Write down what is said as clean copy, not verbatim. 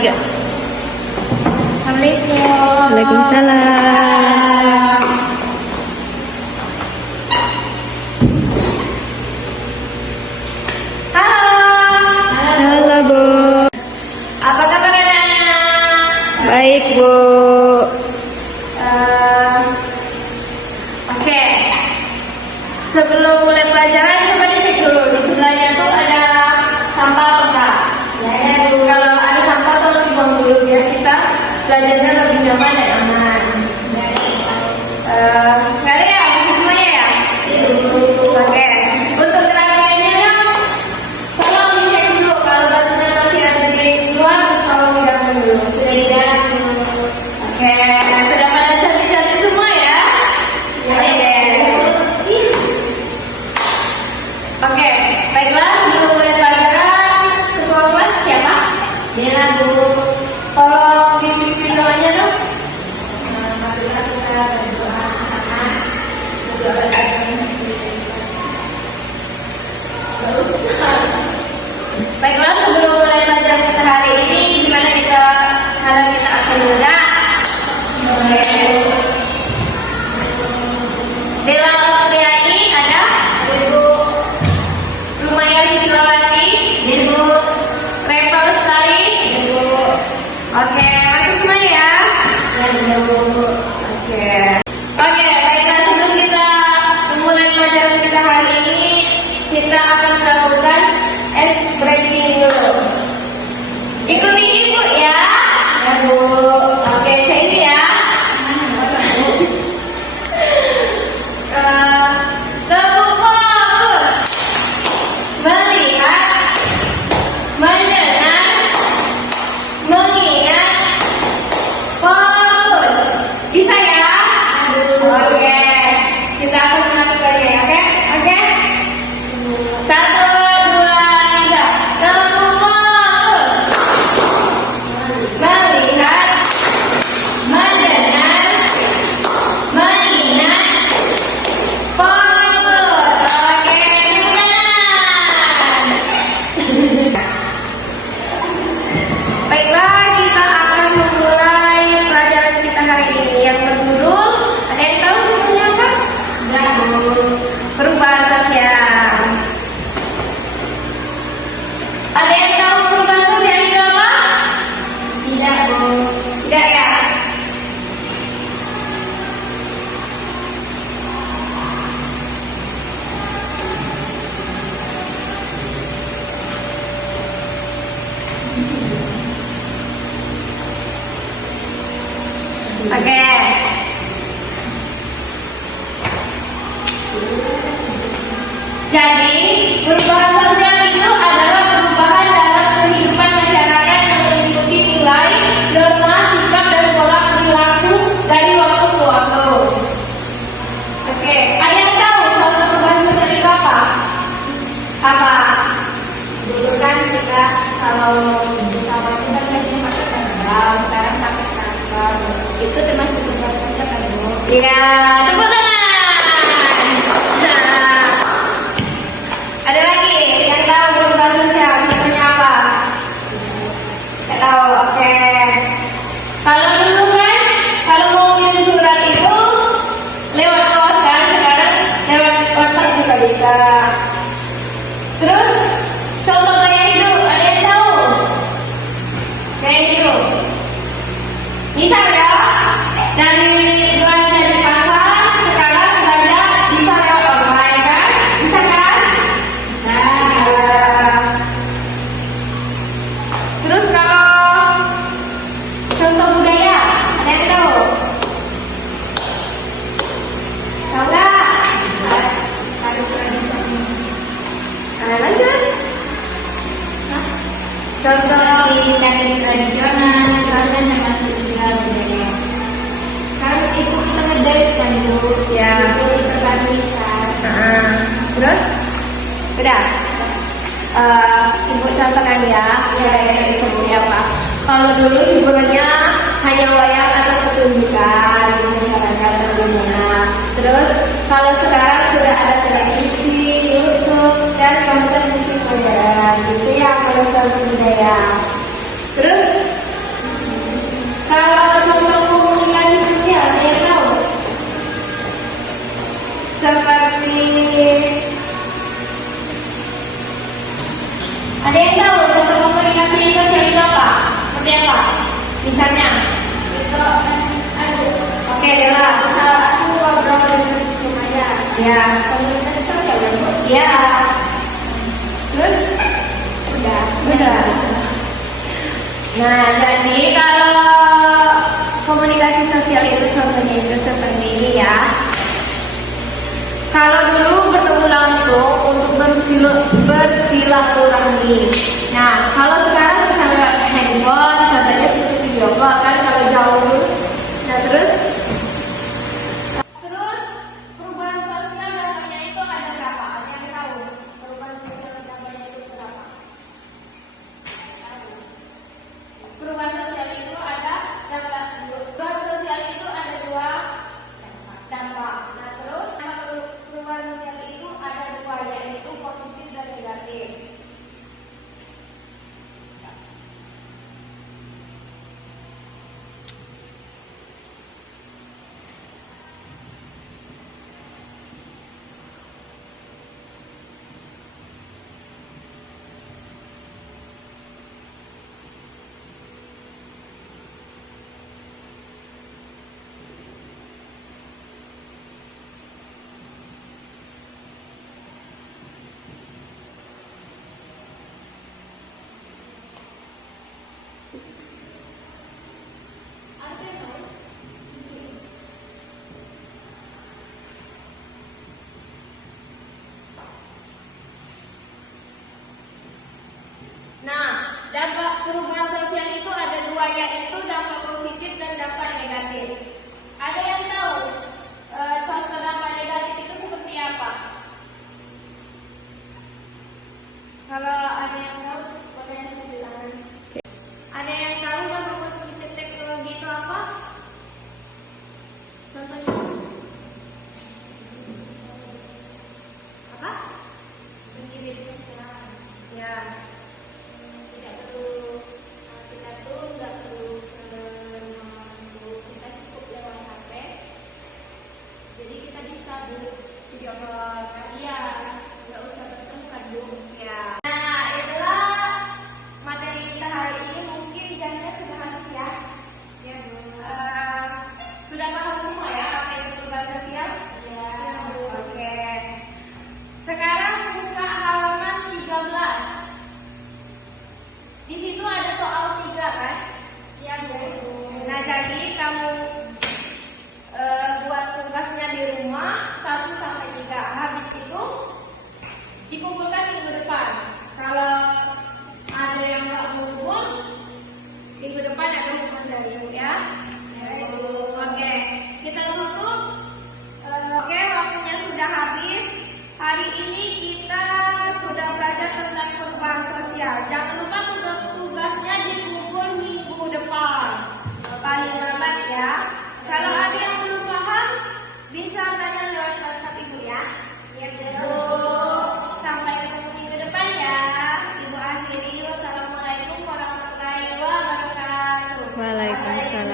Tiga. Assalamualaikum. Waalaikumsalam. Halo Bu. Apa kabar anak-anak? Baik Bu. Oke. Sebelum mulai pelajaran coba dicek dulu di sebelahnya tuh ada sampah apa enggak? Kalau ada sampah tolong dibuang dulu biar kita belajarnya lebih nyaman dan aman. Nggak ada ya? Masih semuanya ya? Oke. Untuk kerapiannya tolong dicek dulu kalau batunya masih ada di luar tolong didapur dulu. Sudah didapur dulu. Oke. Sudah pada cantik-cantik semua ya? Oke, baiklah sebelum mulai pelajaran, ketua kelas siapa? Bella Bu. Tolong dipimpin doanya dong. Marilah kita berdoa sama-sama. Baiklah sebelum mulai pelajaran kita hari ini, gimana kita akan muda? Bella Priani ada? Ibu Lumaya Siswawati, Ibu Reva Lestari, Ibu. Oke, masuk semua ya? Ya, Ibu. Oke. Oke, baiklah sebelum kita memulai pelajaran kita hari ini, kita akan melakukan ice breaking dulu. Ikuti Ibu ya. Ya, Bu. Oke, cek ini ya. Tepuk fokus. Melihat, mendengar, mengingat, fokus. Bisa ya? Oke. Kita akan melakukannya, oke? Oke? 1, 2, 3. Tepuk fokus. Melihat, mendengar, mengingat, fokus. Oke, semangat. Baiklah, kita akan memulai pelajaran kita hari ini yang berjudul, ada yang tahu judulnya apa? Enggak, Bu. Perubahan sosial. Ada yang tahu perubahan sosial itu apa? Tidak, Bu. Tidak ya? Oke. Jadi, perubahan sosial itu adalah perubahan dalam kehidupan masyarakat yang mengikuti nilai, norma, sikap, dan pola perilaku dari waktu ke waktu. Oke, ada yang tahu kalau perubahan sosial itu apa? Apa? Dulu kan kita kalau pesawat itu kan biasanya pakai terbang, sekarang pakai kapal. Itu termasuk perubahan sosial kan, Bu? Iya, tepuk tangan. Nah, ada lagi yang tahu perubahan sosial contohnya apa? Nggak tahu, oke. Kalau dulu kan, kalau mau ngirim surat itu lewat pos kan, sekarang lewat WhatsApp juga bisa. Terus contoh gaya hidup, ada yang tahu? Gaya hidup. Misal ya, dari belanja di pasar, sekarang belanja bisa lewat online kan? Bisa kan? Bisa. Terus kalau contoh budaya, ada yang tahu? Tahu nggak? Ada tradisi. Ada aja. Contoh ikan tradisional, sekarang termasuk juga budaya. Kan itu kita ngedance kan, Bu? Ya. Itu diperbantukan. Terus? Udah. Ibu contohkan ya, budaya itu seperti apa. Kalau dulu hiburannya hanya wayang atau pertunjukan di masyarakat bagaimana. Terus kalau sekarang sudah ada televisi, YouTube, dan konser musik modern, gitu ya kalau contoh budaya. Terus Nah, jadi kalau komunikasi sosial itu contohnya itu seperti ini ya. Kalau dulu bertemu langsung untuk bersilaturahmi. Nah, kalau sekarang misalnya handphone, contohnya seperti video call kan kalau jauh dulu. Nah, terus perubahan sosial dampaknya itu ada berapa? Ada yang tahu? Perubahan sosial dampaknya itu berapa? Perubahan sosial itu ada dua dampak. Nah, terus perubahan sosial itu ada dua, yaitu positif dan negatif. Nah, dampak perubahan sosial itu ada dua, yaitu dampak positif dan dampak negatif. Ada yang tahu contoh dampak negatif itu seperti apa? Kalau ada yang tahu, boleh silakan. Ada yang tahu dampak positif teknologi itu apa? Contohnya apa? Media sosial. Ya. Tidak perlu kita tuh nggak perlu kita cukup lewat HP, jadi kita bisa video call kalian, nggak usah bertemu kan Bu ya. Nah, itulah materi kita hari ini. Mungkin jamnya sudah habis ya. Ya Bu. Sudah paham semua ya apa itu perubahan sosial? Ya. Oke. Sekarang buka halaman 13. Di situ ada soal 3 kan? Iya, Bu. Nah, jadi kamu buat tugasnya di rumah 1 sampai 3. Habis itu dikumpulkan minggu depan. Kalau ada yang nggak ngumpul, minggu depan ada hukuman dari Ibu ya. Oke, kita tutup. Oke, waktunya sudah habis. Hari ini kita sudah belajar tentang perubahan sosial. Jangan lupa tugasnya dikumpul minggu depan, paling lambat ya. Kalau ada yang belum paham, bisa tanya lewat WhatsApp Ibu ya. Ya, Bu. Sampai ketemu minggu depan ya. Ibu akhiri. Wassalamualaikum warahmatullahi wabarakatuh. Waalaikumsalam.